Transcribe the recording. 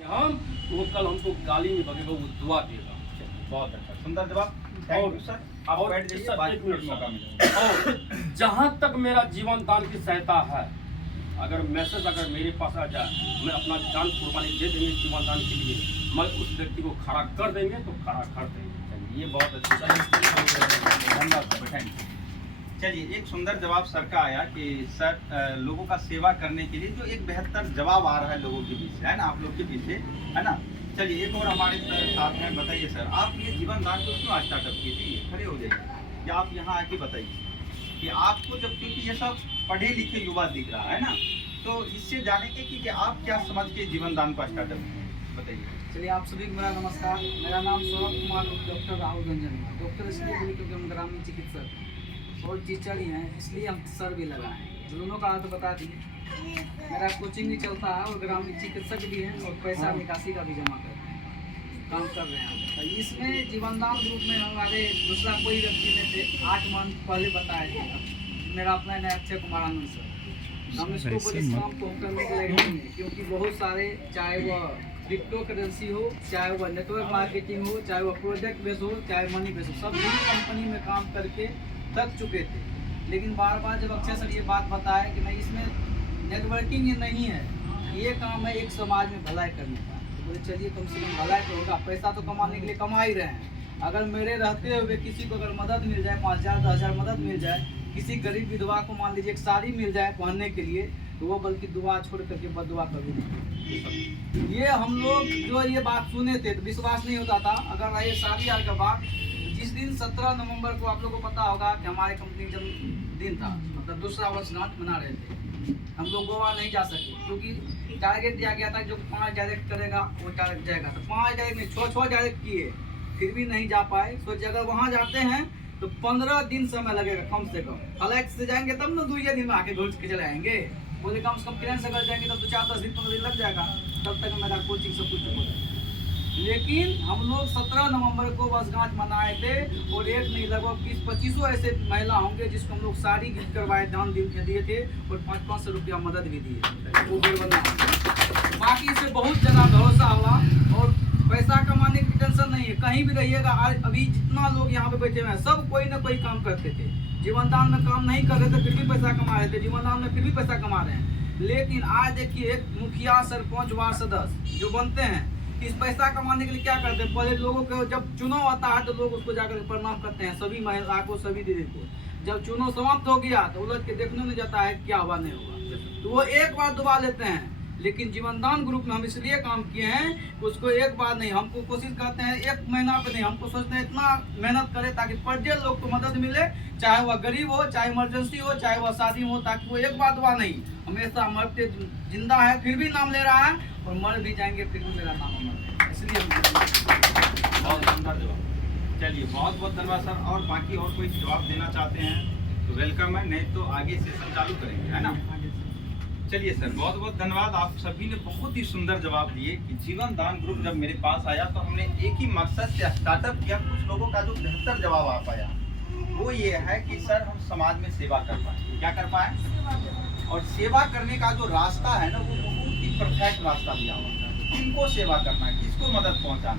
हम वो कल हमको गाली में बगेगा, वो दुआ देगा। बहुत अच्छा, सुंदर जवाब। Thank you sir. आप और बैठ जाइए, सर, बात एक करने मिनट का मौका सर। मिलेगा। और जहाँ तक मेरा जीवन दान की सहायता है, अगर मैसेज अगर मेरे पास आ जाए, मैं अपना जान कुर्बानी दे देंगे जीवन दान के लिए, मगर उस व्यक्ति को खड़ा कर देंगे तो खड़ा कर देंगे। चलिए, ये बहुत अच्छा, धन्यवाद सर, थैंक यू। चलिए, एक सुंदर जवाब सर का आया कि सर लोगों का सेवा करने के लिए जो एक बेहतर जवाब आ रहा है लोगों के बीच से, है ना, आप लोग के पीछे, है ना। चलिए, एक और हमारे साथ में बताइए सर, आप ये जीवन दान को क्यों स्टार्टअप किए थे? खड़े हो जाइए कि आप यहाँ आके बताइए कि आपको जब, क्योंकि ये सब पढ़े लिखे युवा दिख रहा है ना, तो इससे जानेंगे कि आप क्या समझ के जीवन दान को स्टार्टअप किए, बताइए। चलिए, आप सभी को मेरा नमस्कार। मेरा नाम सौरभ कुमार डॉक्टर राहुल रंजन है। डॉक्टर इसलिए बोले क्योंकि हम ग्रामीण चिकित्सक और टीचर ही हैं, इसलिए हम सर भी लगाए हैं। दोनों का अर्थ बता दिए। मेरा कोचिंग भी चलता है और ग्रामीण चिकित्सक भी हैं और पैसा निकासी का भी जमा करते हैं, काम कर रहे हैं। तो इसमें जीवनदान ग्रुप में हमारे दूसरा कोई व्यक्ति नहीं थे। 8 मंथ पहले बताए थे। मेरा अपना है अक्षय कुमार आनंद सर। हम इसको इस काम को करने के लिए नहीं है, क्योंकि बहुत सारे, चाहे वह क्रिप्टो करेंसी हो, चाहे वह नेटवर्क मार्केटिंग हो, चाहे वह प्रोजेक्ट बेस हो, चाहे मनी बेस हो, सब भी कंपनी में काम करके थक चुके थे। लेकिन बार बार जब अक्षय सर ये बात बताया कि नहीं, इसमें नेटवर्किंग ये नहीं है, ये काम है एक समाज में भलाई करने का, तो बोले चलिए कम से कम भलाई तो होगा। पैसा तो कमाने के लिए कमा ही रहे हैं। अगर मेरे रहते हुए किसी को अगर मदद मिल जाए, 5,000 10,000 मदद मिल जाए, किसी गरीब विधवा को मान लीजिए एक साड़ी मिल जाए पहनने के लिए, तो वो बल्कि दुआ छोड़ करके बददुआ कभी नहीं। ये हम लोग जो ये बात सुने थे तो विश्वास नहीं होता था। अगर रहे शादी हाल का बात, जिस दिन 17 नवंबर को आप लोगों को पता होगा कि हमारे कंपनी जन्मदिन था, मतलब दूसरा वर्षगांठ मना रहे थे। हम लोग गोवा नहीं जा सके क्योंकि टारगेट दिया गया था जो 5 डायरेक्ट करेगा वो डायरेक्ट जाएगा। तो 5 डायरेक्ट नहीं, 6 डायरेक्ट किए, फिर भी नहीं जा पाए। सोचिए अगर वहाँ जाते हैं तो 15 दिन समय लगेगा कम से कम। फ्लाइट से जाएंगे तब ना 2 दिन में आके घुस के चले आएंगे। बोले कम से कम ट्रेन से अगर जाएंगे तब तो 4-10 दिन 15 दिन लग जाएगा। तब तक मेरा कोचिंग सब कुछ हो जाएगा। लेकिन हम लोग 17 नवंबर को वर्षगांठ मनाए थे और एक नहीं लगभग 20-25 ऐसे महिला होंगे जिसको हम लोग साड़ी गिफ्ट करवाए, दान दिए थे और 500-500 रुपया मदद भी दिए। वो बाकी से बहुत ज़्यादा भरोसा हुआ और पैसा कमाने की टेंशन नहीं है। कहीं भी रहिएगा, आज अभी जितना लोग यहाँ पे बैठे हुए हैं सब कोई ना कोई काम करते थे। जीवनदान में काम नहीं कर रहे थे फिर भी पैसा कमा रहे थे, जीवनदान में फिर भी पैसा कमा रहे हैं। लेकिन आज देखिए, एक मुखिया, सरपंच, वार्ड सदस्य जो बनते हैं, इस पैसा कमाने के लिए क्या करते हैं? पहले लोगों को जब चुनाव आता है तो लोग उसको जाकर प्रणाम करते हैं, सभी महिला को, सभी दीदी को। जब चुनाव समाप्त हो गया तो उलझ के देखने नहीं जाता है क्या हुआ नहीं हुआ, तो वो एक बार दुबा लेते हैं। लेकिन जीवनदान ग्रुप में हम इसलिए काम किए हैं, उसको एक बार नहीं, हमको कोशिश करते हैं 1 महीना पे नहीं, हमको सोचते हैं इतना मेहनत करें ताकि प्रत्येक लोग को मदद मिले, चाहे वह गरीब हो, चाहे इमरजेंसी हो, चाहे वह शादी हो, ताकि वो एक बार दुआ नहीं, हमेशा मरते जिंदा है फिर भी नाम ले रहा है और मर भी जाएंगे फिर भी मेरा नाम अमर है। इसलिए बहुत सुंदर जवाब। चलिए, बहुत बहुत धन्यवाद सर। और बाकी और कोई जवाब देना चाहते हैं तो वेलकम है, नहीं तो आगे सेशन चालू करेंगे, है ना। चलिए सर, बहुत बहुत धन्यवाद। आप सभी ने बहुत ही सुंदर जवाब दिए कि जीवन दान ग्रुप जब मेरे पास आया तो हमने एक ही मकसद से स्टार्टअप किया। कुछ लोगों का जो बेहतर जवाब आ पाया वो ये है कि सर हम समाज में सेवा कर पाए। क्या कर पाए? और सेवा करने का जो रास्ता है ना, वो बहुत ही परफेक्ट रास्ता दिया हुआ है। किनको सेवा करना है, किसको मदद पहुंचाना है।